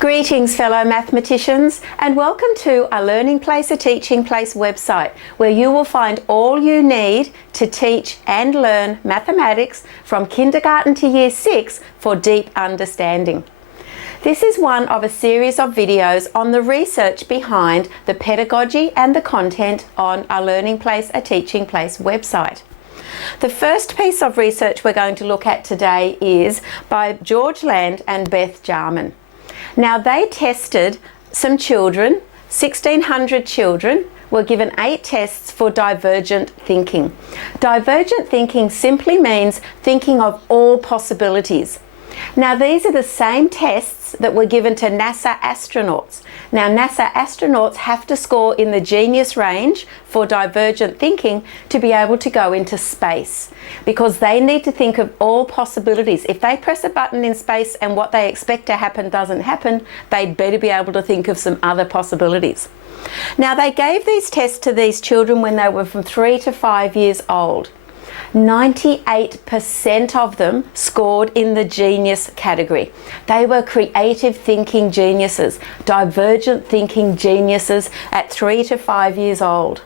Greetings fellow mathematicians, and welcome to a Learning Place, a Teaching Place website where you will find all you need to teach and learn mathematics from kindergarten to year 6 for deep understanding. This is one of a series of videos on the research behind the pedagogy and the content on a Learning Place, a Teaching Place website. The first piece of research we're going to look at today is by George Land and Beth Jarman. Now they tested some children, 1,600 children, were given 8 tests for divergent thinking. Divergent thinking simply means thinking of all possibilities. Now these are the same tests that were given to NASA astronauts. Now NASA astronauts have to score in the genius range for divergent thinking to be able to go into space, because they need to think of all possibilities. If they press a button in space and what they expect to happen doesn't happen, they'd better be able to think of some other possibilities. Now they gave these tests to these children when they were from 3 to 5 years old. 98% of them scored in the genius category. They were creative thinking geniuses, divergent thinking geniuses at 3 to 5 years old.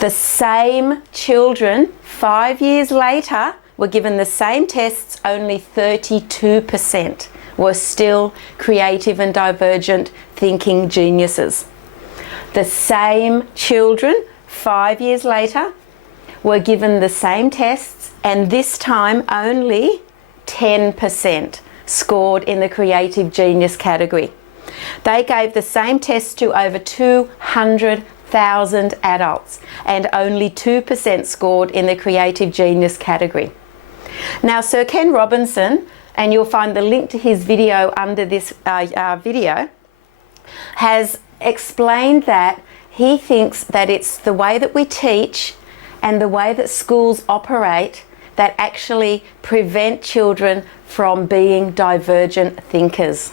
The same children 5 years later were given the same tests, only 32% were still creative and divergent thinking geniuses. The same children 5 years later were given the same tests, and this time only 10% scored in the creative genius category. They gave the same tests to over 200,000 adults, and only 2% scored in the creative genius category. Now Sir Ken Robinson, and you'll find the link to his video under this video, has explained that he thinks that it's the way that we teach and the way that schools operate that actually prevent children from being divergent thinkers.